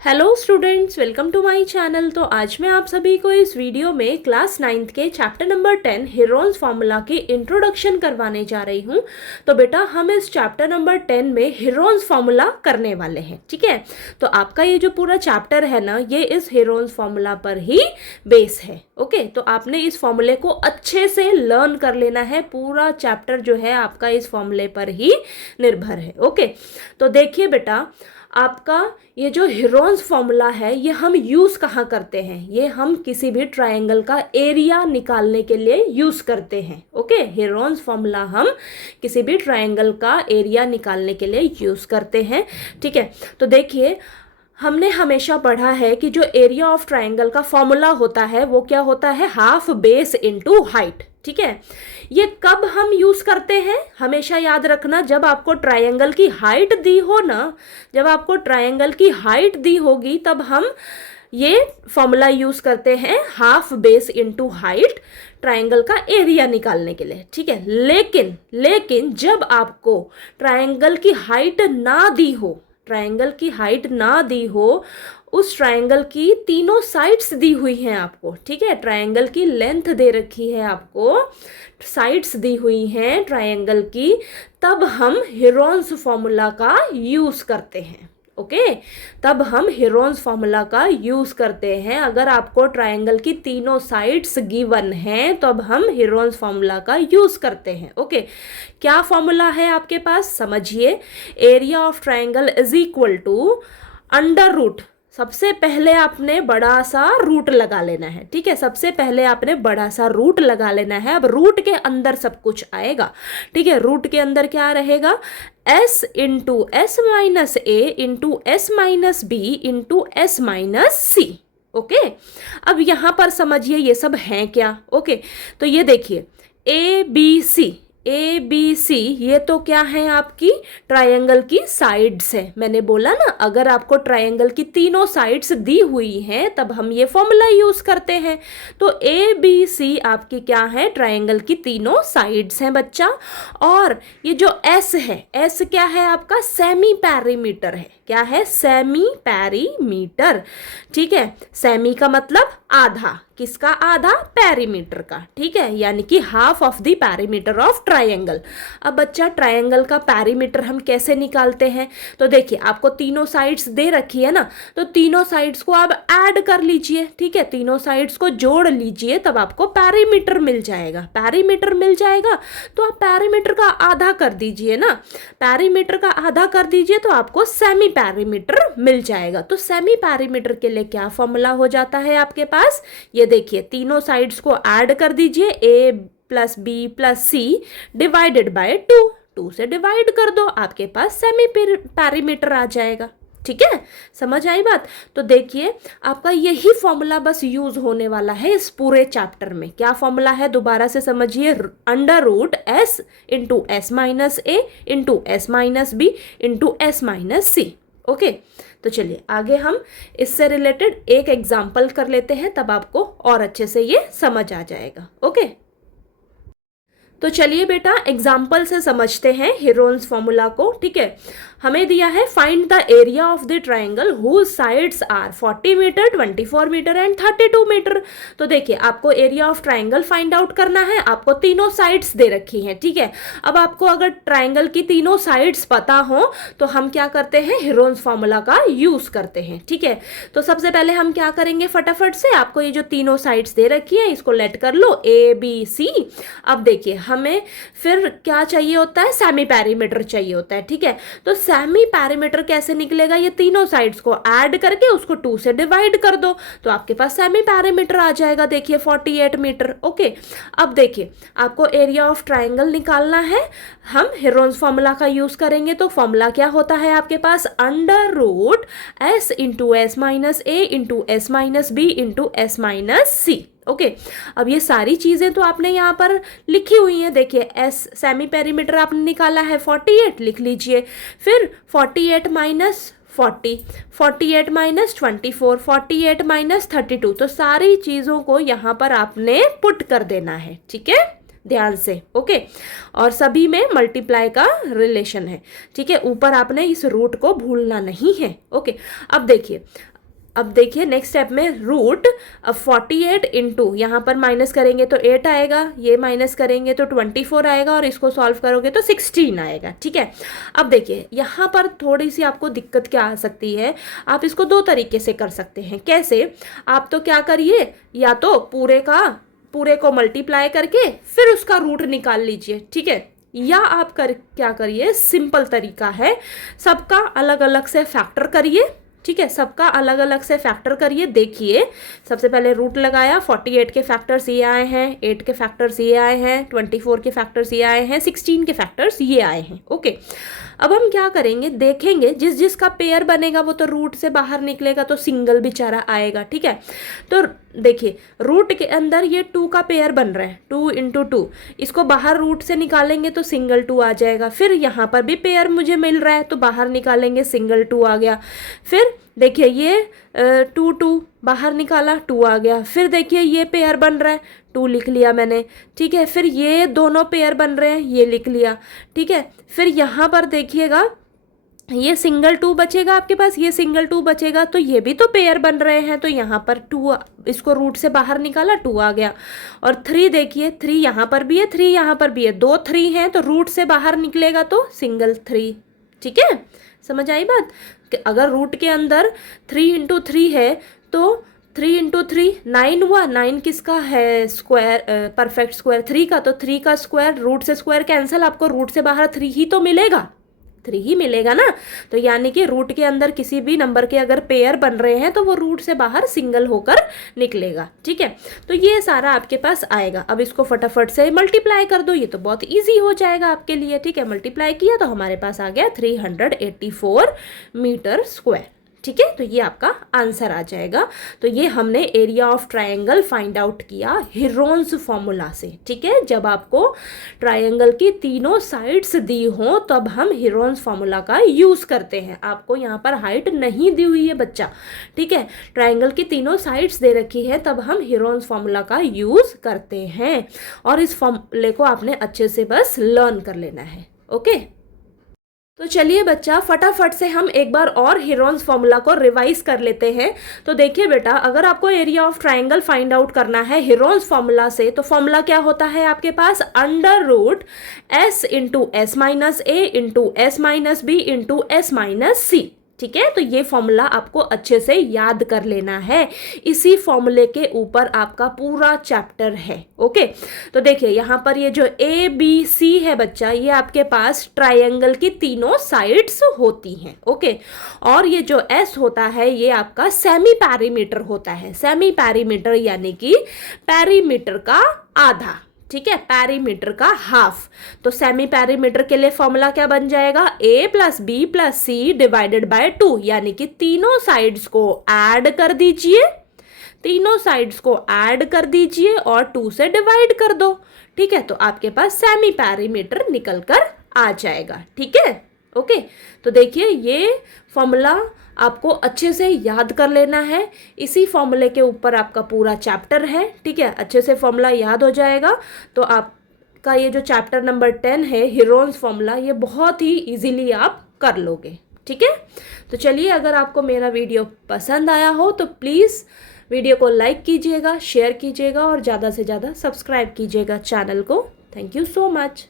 Hello students, welcome to my channel. तो आज मैं आप सभी को इस वीडियो में क्लास 9th के चैप्टर नंबर 10 हेरोन्स फार्मूला की इंट्रोडक्शन करवाने जा रही हूँ। तो बेटा हम इस चैप्टर नंबर 10 में हेरोन्स फार्मूला करने वाले हैं, ठीक है। तो आपका ये जो पूरा चैप्टर है ना, ये इस हेरोन्स फार्मूला पर ही बेस है। ओके, तो आपने इस फॉर्मूले को अच्छे से लर्न कर लेना है। पूरा चैप्टर जो है आपका इस फॉर्मूले पर ही निर्भर है। ओके, तो देखिए बेटा, आपका ये जो हेरोन्स फॉर्मूला है ये हम यूज़ कहाँ करते हैं? ये हम किसी भी ट्रायंगल का एरिया निकालने के लिए यूज़ करते हैं। ओके, हेरोन्स फॉर्मूला हम किसी भी ट्रायंगल का एरिया निकालने के लिए यूज़ करते हैं, ठीक है। तो देखिए, हमने हमेशा पढ़ा है कि जो एरिया ऑफ ट्रायंगल का फॉर्मूला होता है वो क्या होता है? हाफ बेस इनटू हाइट, ठीक है। ये कब हम यूज करते हैं? हमेशा याद रखना, जब आपको ट्रायंगल की हाइट दी हो ना, जब आपको ट्रायंगल की हाइट दी होगी तब हम ये फॉर्मूला यूज करते हैं, half base into height, triangle का एरिया निकालने के लिए, ठीक है। लेकिन जब आपको ट्रायंगल की हाइट ना दी हो, ट्रायंगल की हाइट ना दी हो, उस ट्रायंगल की तीनों साइड्स दी हुई हैं आपको, ठीक है। ट्रायंगल की लेंथ दे रखी है आपको, साइड्स दी हुई हैं ट्रायंगल की, तब हम हेरोन्स फॉर्मूला का यूज करते हैं। ओके, तब हम हेरोन्स फॉर्मूला का यूज करते हैं। अगर आपको ट्रायंगल की तीनों साइड्स गिवन हैं तो अब हम हेरोन्स फॉर्मूला का यूज करते हैं। ओके, क्या फॉर्मूला है आपके पास? समझिए, area of triangle is equal to under root. सबसे पहले आपने बड़ा सा रूट लगा लेना है, ठीक है। सबसे पहले आपने बड़ा सा रूट लगा लेना है। अब रूट के अंदर सब कुछ आएगा, ठीक है। रूट के अंदर क्या रहेगा? s into S minus A into S minus B into S minus C. Okay, अब यहां पर समझिए ये सब हैं क्या? ओके, तो ये देखिए, ए बी सी ये तो क्या है? आपकी ट्रायंगल की साइड्स है। मैंने बोला ना, अगर आपको ट्रायंगल की तीनों साइड्स दी हुई हैं तब हम ये फॉर्मूला यूज करते हैं। तो ए बी सी आपकी क्या है? ट्रायंगल की तीनों साइड्स हैं बच्चा। और ये जो एस है, एस क्या है आपका? सेमी पैरीमीटर है। क्या है? सेमी पैरीमीटर, ठीक है। सेमी का मतलब आधा, किसका आधा? पैरीमीटर का, ठीक है, यानी कि half of the perimeter of triangle. अब बच्चा, ट्रायंगल का पैरीमीटर हम कैसे निकालते हैं? तो देखिए, आपको तीनों साइड्स दे रखी है ना, तो तीनों साइड्स को आप ऐड कर लीजिए, ठीक है। तीनों साइड्स को जोड़ लीजिए, तब आपको पैरीमीटर मिल जाएगा। पैरीमीटर मिल जाएगा तो आप पैरीमीटर का आधा कर दीजिए ना, पैरीमीटर का आधा कर दीजिए तो आपको सेमी पैरीमीटर मिल जाएगा। तो सेमी पैरीमीटर के लिए क्या फॉर्मूला हो जाता है आपके पास? ये देखिए, तीनों साइड्स को ऐड कर दीजिए, a plus B plus C divided by 2 से डिवाइड कर दो, आपके पास सेमी पैरीमीटर आ जाएगा, ठीक है। समझ आई बात? तो देखिए, आपका यही फॉर्मूला बस यूज होने वाला है इस पूरे चैप्टर में। क्या फॉर्मूला है? दोबारा से समझिए, under root S into S minus A into S minus B into S minus C. Okay, तो चलिए आगे हम इससे रिलेटेड एक एग्जाम्पल कर लेते हैं, तब आपको और अच्छे से ये समझ आ जाएगा। ओके, तो चलिए बेटा, एग्जाम्पल से समझते हैं हेरोन्स फॉर्मूला को, ठीक है। हमें दिया है, find the area of the triangle whose sides are 40 metre, 24 metre and 32 metre. तो देखिए, आपको area of triangle find out करना है। आपको तीनों साइड्स दे रखी हैं, ठीक है। अब आपको अगर ट्रायंगल की तीनों साइड्स पता हो तो हम क्या करते हैं? हेरोन्स फॉर्मूला का यूज करते हैं, ठीक है। तो सबसे पहले हम क्या करेंगे? फटाफट से, आपको ये जो तीनों साइड्स दे रखी है इसको लेट कर लो, ए बी सी। अब देखिए, हमें फिर क्या चाहिए होता है? सेमी पैरीमीटर चाहिए होता है, ठीक है। तो सेमी पैरीमीटर कैसे निकलेगा? ये तीनों साइड्स को ऐड करके उसको 2 से डिवाइड कर दो, तो आपके पास सेमी पैरीमीटर आ जाएगा। देखिए, 48 मीटर। ओके, अब देखिए, आपको एरिया ऑफ ट्रायंगल निकालना है। हम हेरोन्स फॉर्मूला का यूज करेंगे। तो फॉर्मूला क्या होता है आपके पास? Under root S into S minus A into S minus B into S minus C. Okay, अब ये सारी चीज़ें तो आपने यहाँ पर लिखी हुई हैं। देखिए, एस सेमी पेरीमीटर आपने निकाला है 48, लिख लीजिए। फिर 48 माइनस 40, 48 माइनस 24, 48 माइनस 32, तो सारी चीज़ों को यहाँ पर आपने पुट कर देना है, ठीक है। ध्यान से, ओके। और सभी में मल्टीप्लाई का रिलेशन है, ठीक है। ऊपर आपने इस रूट को भूलना नहीं है, ओके। अब देखिए नेक्स्ट स्टेप में रूट 48 इंटू यहाँ पर माइनस करेंगे तो 8 आएगा, ये माइनस करेंगे तो 24 आएगा, और इसको सॉल्व करोगे तो 16 आएगा, ठीक है। अब देखिए यहाँ पर थोड़ी सी आपको दिक्कत क्या आ सकती है, आप इसको दो तरीके से कर सकते हैं। कैसे? आप तो क्या करिए, या तो पूरे को मल्टीप्लाई करके फिर उसका रूट निकाल लीजिए, ठीक है। या आप क्या करिए, सिंपल तरीका है, सबका अलग अलग से फैक्टर करिए, ठीक है। सबका अलग अलग से फैक्टर करिए। देखिए सबसे पहले रूट लगाया, 48 के फैक्टर्स ये आए हैं, 8 के फैक्टर्स ये आए हैं, 24 के फैक्टर्स ये आए हैं, 16 के फैक्टर्स ये आए हैं, ओके। अब हम क्या करेंगे, देखेंगे जिसका पेयर बनेगा वो तो रूट से बाहर निकलेगा, तो सिंगल बेचारा आएगा, ठीक है। तो देखिए रूट के अंदर ये 2 का पेयर बन रहा है, 2 इंटू 2, इसको बाहर रूट से निकालेंगे तो सिंगल 2 आ जाएगा। फिर यहाँ पर भी पेयर मुझे मिल रहा है तो बाहर निकालेंगे, सिंगल 2 आ गया। फिर देखिए ये 2 बाहर निकाला, 2 आ गया। फिर देखिए ये पेयर बन रहा है, 2 लिख लिया मैंने, ठीक है। फिर ये दोनों पेयर बन रहे हैं, ये लिख लिया, ठीक है। फिर यहाँ पर देखिएगा ये सिंगल 2 बचेगा आपके पास, ये सिंगल 2 बचेगा, तो ये भी तो पेयर बन रहे हैं, तो यहाँ पर 2, इसको रूट से बाहर निकाला, 2 आ गया। और 3 देखिए, 3 यहाँ पर भी है, 3 यहाँ पर भी है, 2 3 हैं, तो रूट से बाहर निकलेगा तो सिंगल 3, ठीक है। समझ आई बात? कि अगर रूट के अंदर 3 इंटू 3 है तो 3 इंटू 3 9 हुआ, 9 किसका है, स्क्वायर, परफेक्ट स्क्वायर 3 का, तो 3 का स्क्वायर, रूट से स्क्वायर कैंसिल, आपको रूट से बाहर 3 ही तो मिलेगा, 3 ही मिलेगा ना। तो यानी कि रूट के अंदर किसी भी नंबर के अगर पेयर बन रहे हैं तो वो रूट से बाहर सिंगल होकर निकलेगा, ठीक है। तो ये सारा आपके पास आएगा। अब इसको फटाफट से मल्टीप्लाई कर दो, ये तो बहुत इजी हो जाएगा आपके लिए, ठीक है। मल्टीप्लाई किया तो हमारे पास आ गया 384 मीटर स्क्वायर, ठीक है। तो ये आपका आंसर आ जाएगा। तो ये हमने area of triangle find out किया हीरोन्स फॉर्मूला से, ठीक है। जब आपको ट्रायंगल की तीनों साइड्स दी हो तब हम हीरोन्स फॉर्मूला का यूज़ करते हैं। आपको यहाँ पर हाइट नहीं दी हुई है बच्चा, ठीक है। ट्रायंगल की तीनों साइड्स दे रखी है तब हम हीरोन्स फॉर्मूला का यूज़ करते हैं, और इस फॉर्मूले को आपने अच्छे से बस लर्न कर लेना है, ओके। तो चलिए बच्चा फटाफट से हम एक बार और हीरोन्स फॉर्मूला को रिवाइज कर लेते हैं। तो देखिए बेटा, अगर आपको area of triangle find out करना है हीरोन्स फॉर्मूला से, तो फॉर्मूला क्या होता है आपके पास, under root s into S minus A into S minus B into S minus C, ठीक है। तो ये फॉर्मूला आपको अच्छे से याद कर लेना है, इसी फॉर्मूले के ऊपर आपका पूरा चैप्टर है, ओके। तो देखिए यहाँ पर ये जो ए बी सी है बच्चा, ये आपके पास ट्रायंगल की तीनों साइड्स होती हैं, ओके। और ये जो एस होता है ये आपका सेमी पैरीमीटर होता है। सेमी पैरीमीटर यानी कि पैरीमीटर का आधा, ठीक है, पैरीमीटर का हाफ। तो सेमी पैरीमीटर के लिए फॉर्मूला क्या बन जाएगा, a plus B plus C divided by 2, यानी कि तीनों साइड्स को ऐड कर दीजिए, तीनों साइड्स को ऐड कर दीजिए और 2 से डिवाइड कर दो, ठीक है। तो आपके पास सेमी पैरीमीटर निकल कर आ जाएगा, ठीक है, ओके। तो देखिए ये फॉर्मूला आपको अच्छे से याद कर लेना है, इसी फॉर्मूले के ऊपर आपका पूरा चैप्टर है, ठीक है। अच्छे से फॉर्मूला याद हो जाएगा तो आपका ये जो चैप्टर नंबर 10 है हीरोन्स फॉर्मूला, ये बहुत ही इजीली आप कर लोगे, ठीक है। तो चलिए, अगर आपको मेरा वीडियो पसंद आया हो तो प्लीज़ वीडियो को लाइक कीजिएगा, शेयर कीजिएगा और ज़्यादा से ज़्यादा सब्सक्राइब कीजिएगा चैनल को। Thank you so much.